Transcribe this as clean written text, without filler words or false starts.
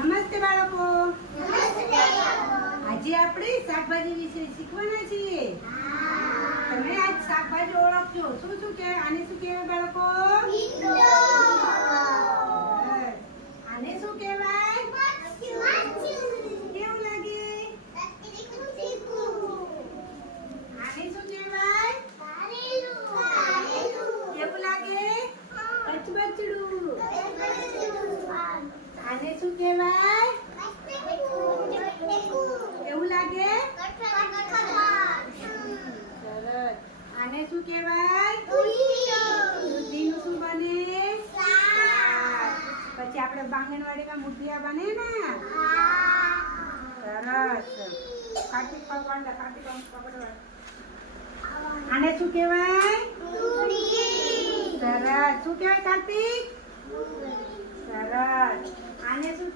નમસ્તે બાળકો. આજે આપણે શાકભાજી વિશે શીખવાના છીએ. તમે આજ શાકભાજી ઓળખજો. શું શું કહેવાય? આને શું કહેવાય બાળકો? આને શું કહેવાય? કેવું લાગે? આને શું કહેવાય? કેવું લાગે? કચબચડું. આને શું કહેવાય? કેવું લાગે? સરસ. આને શું કહેવાય? દૂધીનું શું બને? પછી આપણે બાંગણવાડીમાં મુઠિયા બને ને. સરસ. કાર્તિક પકડ. આને શું કહેવાય? સરસ. શું કહેવાય કાર્તિક? સરસ. આને શું